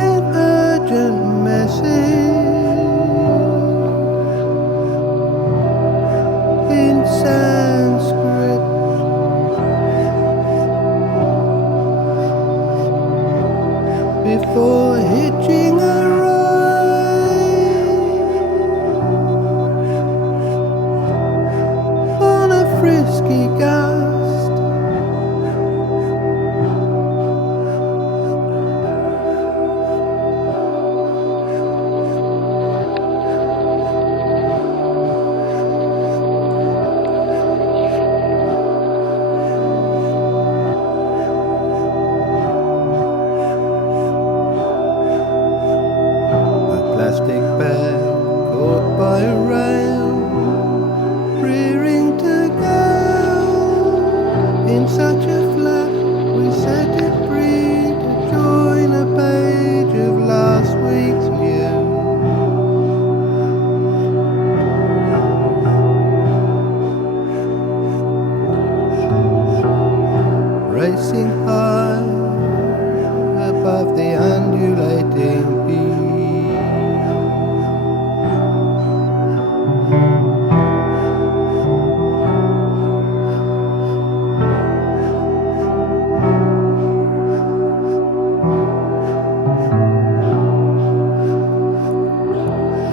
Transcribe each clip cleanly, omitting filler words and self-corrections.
an urgent message in Sanskrit. Before hitching a ride on a frisky gust, plastic bag caught by a rail, rearing to go in such a flap. We set it free to join a page of last week's view. Racing high above the undulating beach,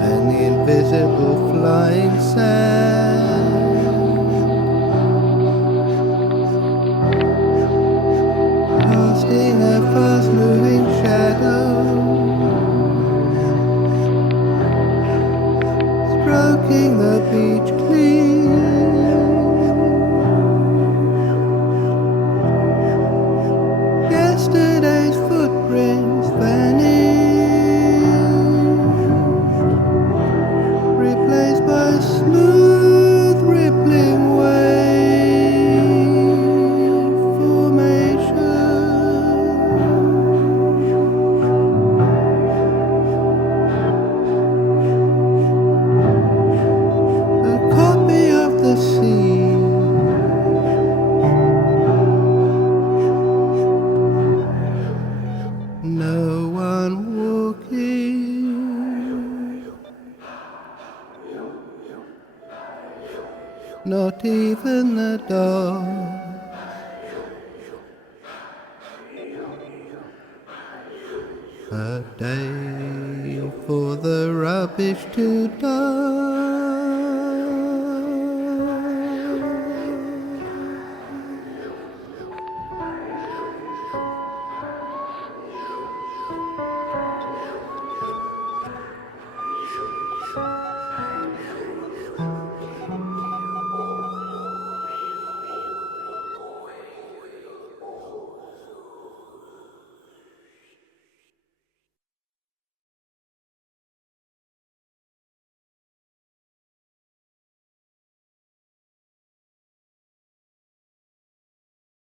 and the invisible flying sand casting a fast-moving shadow, stroking the beach clean. Yesterday's footprints vanish, replaced by smooth rippling wave formation. A copy of the sea, no one walking, not even the dog. A day for the rubbish to die.